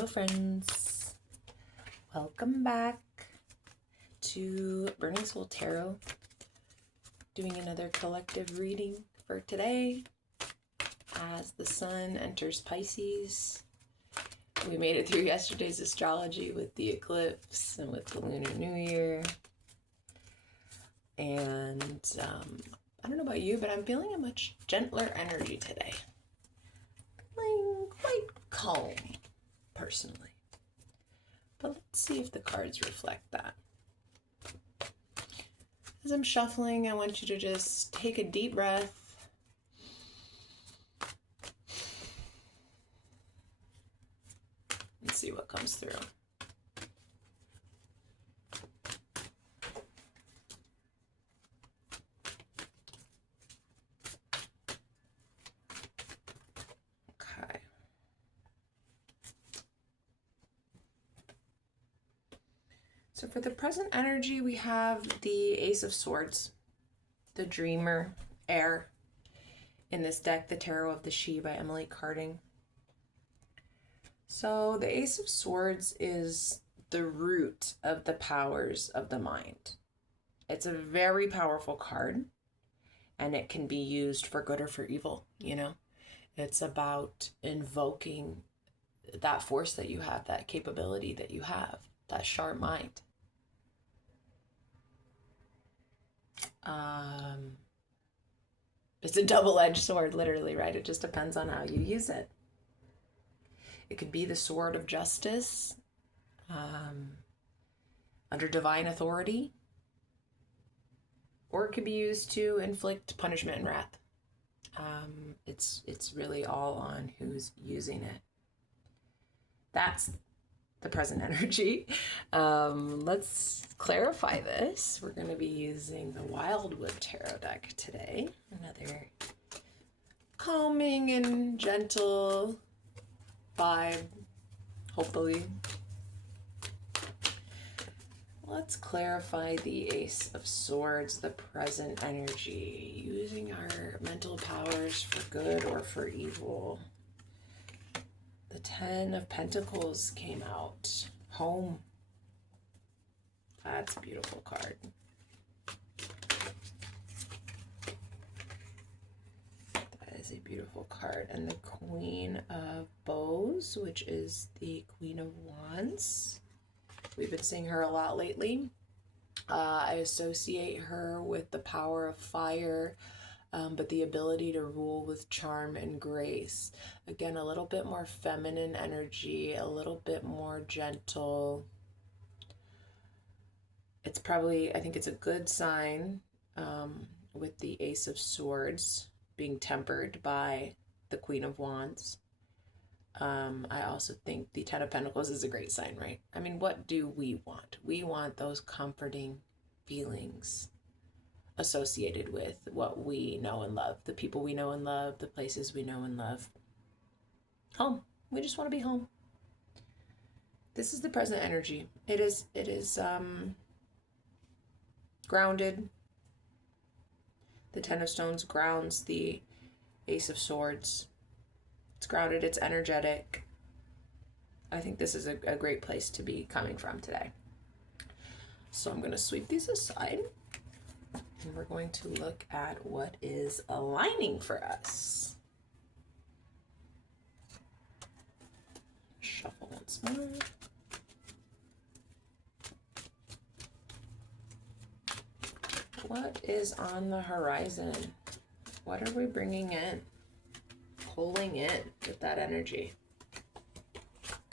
Hello friends, welcome back to Burning Soul Tarot, doing another collective reading for today as the sun enters Pisces. We made it through yesterday's astrology with the eclipse and with the Lunar New Year, and I don't know about you, but I'm feeling a much gentler energy today. Feeling quite calm personally, but let's see if the cards reflect that. As I'm shuffling, I want you to just take a deep breath and see what comes through. So for the present energy, we have the Ace of Swords, the Dreamer, Air. In this deck, the Tarot of the She by Emily Carding. So the Ace of Swords is the root of the powers of the mind. It's a very powerful card, and it can be used for good or for evil, you know? It's about invoking that force that you have, that capability that you have, that sharp mind. It's a double-edged sword, literally, right? It just depends on how you use it. It could be the sword of justice, under divine authority, or it could be used to inflict punishment and wrath. It's really all on who's using it. That's the present energy. Let's clarify this. We're going to be using the WILDWOOD tarot deck today. Another calming and gentle vibe, hopefully. Let's clarify the Ace of Swords, the present energy, using our mental powers for good or for evil. The Ten of Pentacles came out. Home. That's a beautiful card. That is a beautiful card. And the Queen of Bows, which is the Queen of Wands. We've been seeing her a lot lately. I associate her with the power of fire, but the ability to rule with charm and grace. Again, a little bit more feminine energy, a little bit more gentle. It's probably, I think it's a good sign with the Ace of Swords being tempered by the Queen of Wands. I also think the Ten of Pentacles is a great sign, right? I mean, what do we want? We want those comforting feelings associated with what we know and love, the people we know and love, the places we know and love. Home. We just want to be home. This is the present energy. It is grounded. The Ten of Stones grounds the Ace of Swords. It's grounded, it's energetic. I think this is a great place to be coming from today. So I'm going to sweep these aside. And we're going to look at what is aligning for us. Shuffle once more. What is on the horizon? What are we bringing in? Pulling in with that energy.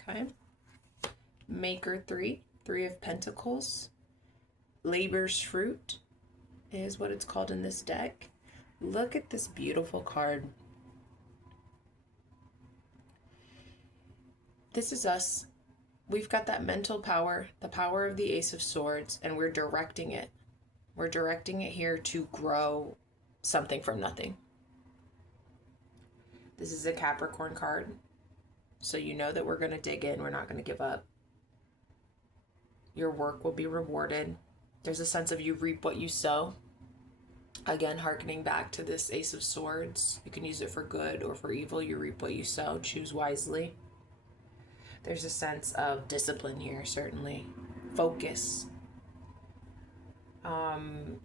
Okay. Maker 3, Three of Pentacles. Labor's Fruit is what it's called in this deck. Look at this beautiful card. This is us. We've got that mental power, the power of the Ace of Swords, and we're directing it. We're directing it here to grow something from nothing. This is a Capricorn card, so you know that we're going to dig in. We're not going to give up. Your work will be rewarded. There's a sense of you reap what you sow. Again, hearkening back to this Ace of Swords. You can use it for good or for evil. You reap what you sow. Choose wisely. There's a sense of discipline here, certainly. Focus.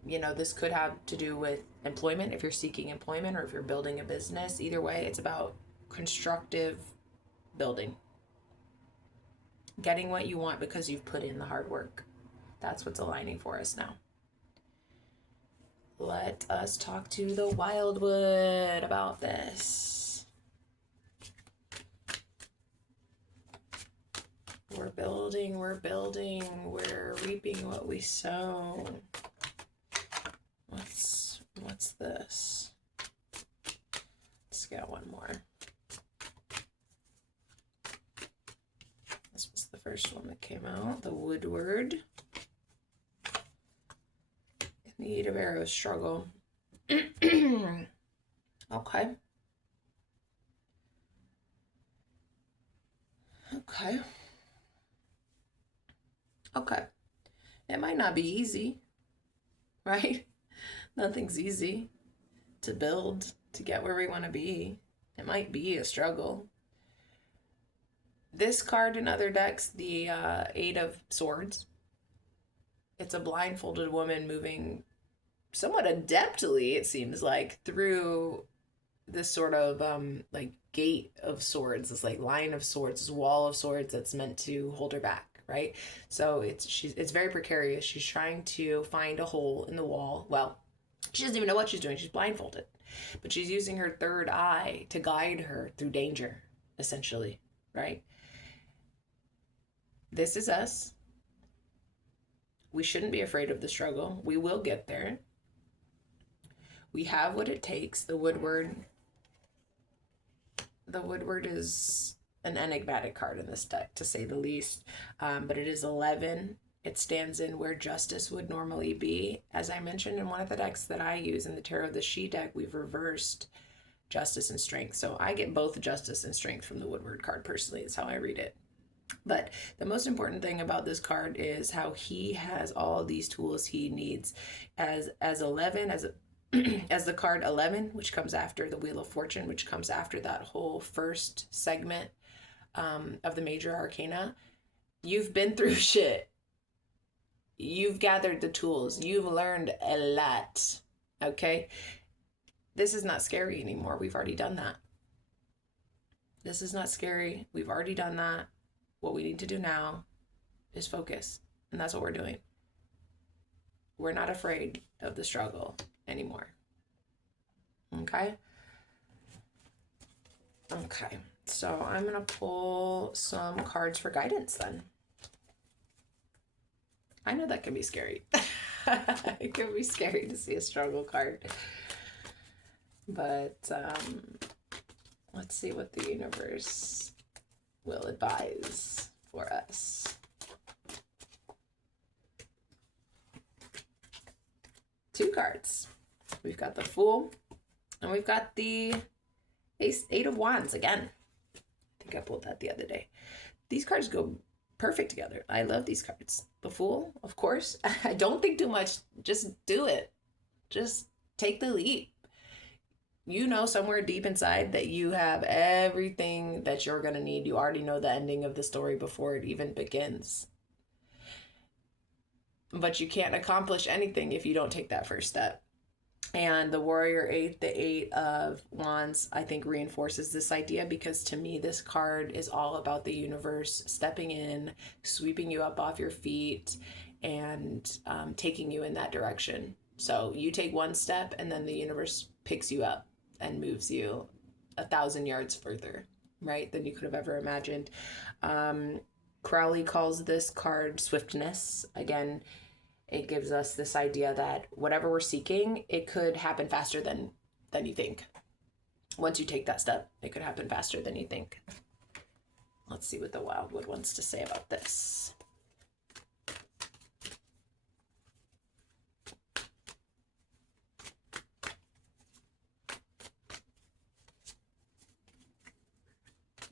You know, this could have to do with employment, if you're seeking employment or if you're building a business. Either way, it's about constructive building. Getting what you want because you've put in the hard work. That's what's aligning for us now. Let us talk to the Wildwood about this. We're building, we're reaping what we sow. What's this? Let's get one more. This was the first one that came out, the Woodward. Need of arrows struggle. Okay. Okay. Okay. It might not be easy, right? Nothing's easy to build, to get where we want to be. It might be a struggle. This card in other decks, the Eight of Swords, it's a blindfolded woman moving somewhat adeptly, it seems like, through this sort of like gate of swords, this like line of swords, this wall of swords that's meant to hold her back, right? So it's very precarious. She's trying to find a hole in the wall. Well, she doesn't even know what she's doing. She's blindfolded, but she's using her third eye to guide her through danger, essentially, right? This is us. We shouldn't be afraid of the struggle. We will get there. We have what it takes. The Woodward is an enigmatic card in this deck, to say the least. But it is 11. It stands in where justice would normally be. As I mentioned in one of the decks that I use in the Tarot of the She deck, we've reversed justice and strength. So I get both justice and strength from the Woodward card personally. It's how I read it. But the most important thing about this card is how he has all these tools he needs. As 11, as the card 11, which comes after the Wheel of Fortune, which comes after that whole first segment of the major arcana, you've been through shit. You've gathered the tools. You've learned a lot. Okay? This is not scary anymore. We've already done that. This is not scary. We've already done that. What we need to do now is focus. And that's what we're doing. We're not afraid of the struggle anymore. Okay? Okay. So I'm going to pull some cards for guidance then. I know that can be scary. It can be scary to see a struggle card. But let's see what the universe will advise for us. Two cards. We've got the Fool, and we've got the Eight of Wands again. I think I pulled that the other day. These cards go perfect together. I love these cards. The Fool, of course. I don't think too much. Just do it. Just take the leap. You know somewhere deep inside that you have everything that you're going to need. You already know the ending of the story before it even begins. But you can't accomplish anything if you don't take that first step. And the Warrior 8, the Eight of Wands, I think reinforces this idea, because to me, this card is all about the universe stepping in, sweeping you up off your feet, and taking you in that direction. So you take one step and then the universe picks you up and moves you 1,000 yards further, right, than you could have ever imagined. Crowley calls this card swiftness. Again, it gives us this idea that whatever we're seeking, it could happen faster than you think. Once you take that step, it could happen faster than you think. Let's see what the Wildwood wants to say about this.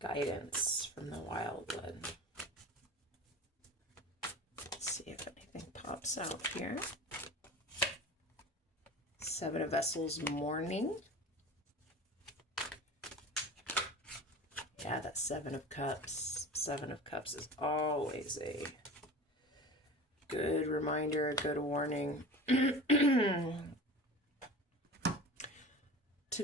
Guidance from the Wildwood. Let's see if anything pops out here. Seven of Vessels, Mourning. Yeah, that's Seven of Cups. Seven of Cups is always a good reminder, a good warning. To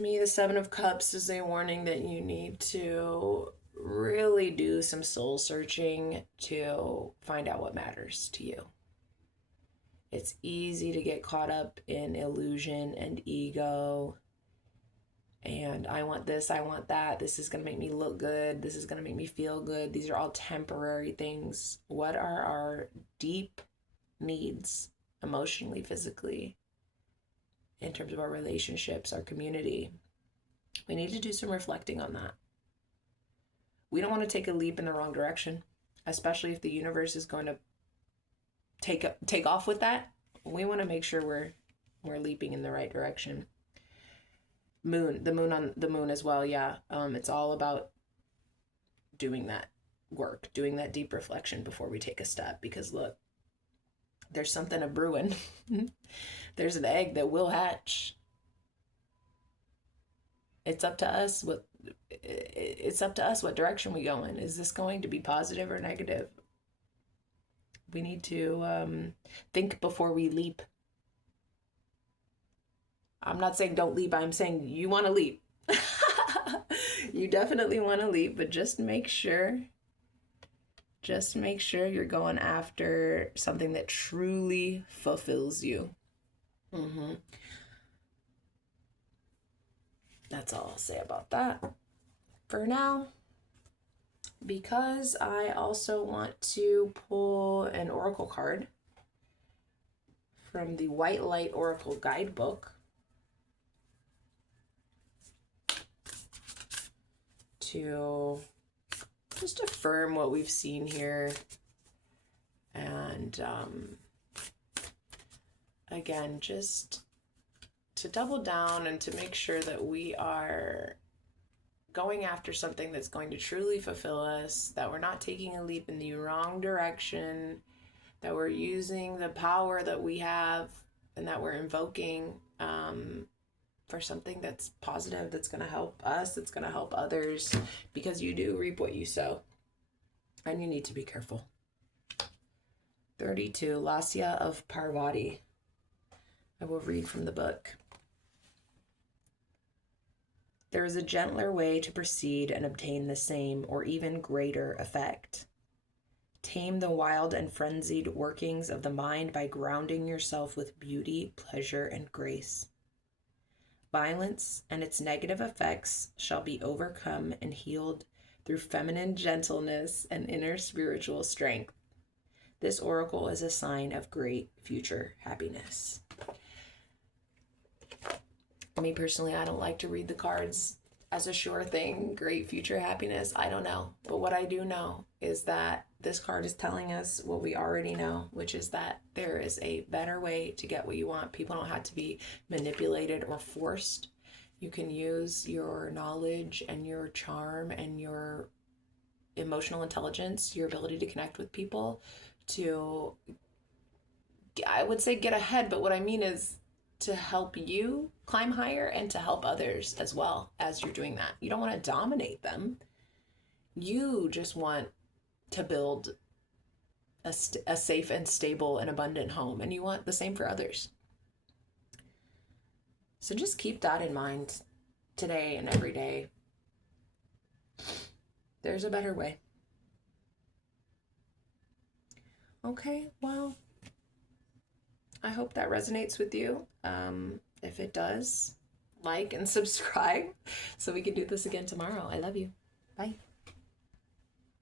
me, the Seven of Cups is a warning that you need to really do some soul searching to find out what matters to you. It's easy to get caught up in illusion and ego. And I want this, I want that. This is going to make me look good. This is going to make me feel good. These are all temporary things. What are our deep needs emotionally, physically, in terms of our relationships, our community? We need to do some reflecting on that. We don't want to take a leap in the wrong direction, especially if the universe is going to take off with that. We want to make sure we're leaping in the right direction. The moon on the moon as well. Yeah. It's all about doing that work, doing that deep reflection before we take a step, because look, there's something a brewing. There's an egg that will hatch. It's up to us what direction we go in. Is this going to be positive or negative? We need to think before we leap. I'm not saying don't leap. I'm saying you want to leap. You definitely want to leap, but just make sure you're going after something that truly fulfills you. That's all I'll say about that for now, because I also want to pull an oracle card from the White Light Oracle Guidebook to just affirm what we've seen here, and again, just to double down and to make sure that we are going after something that's going to truly fulfill us, that we're not taking a leap in the wrong direction, that we're using the power that we have and that we're invoking for something that's positive, that's going to help us, that's going to help others, because you do reap what you sow, and you need to be careful. 32, Lasya of Parvati. I will read from the book. There is a gentler way to proceed and obtain the same or even greater effect. Tame the wild and frenzied workings of the mind by grounding yourself with beauty, pleasure, and grace. Violence and its negative effects shall be overcome and healed through feminine gentleness and inner spiritual strength. This oracle is a sign of great future happiness. Me personally, I don't like to read the cards as a sure thing, great future happiness. I don't know. But what I do know is that this card is telling us what we already know, which is that there is a better way to get what you want. People don't have to be manipulated or forced. You can use your knowledge and your charm and your emotional intelligence, your ability to connect with people to, I would say, get ahead. But what I mean is to help you climb higher and to help others as well as you're doing that. You don't want to dominate them. You just want to build a safe and stable and abundant home, and you want the same for others. So just keep that in mind today and every day. There's a better way. Okay, well, I hope that resonates with you. If it does, like and subscribe so we can do this again tomorrow. I love you. Bye.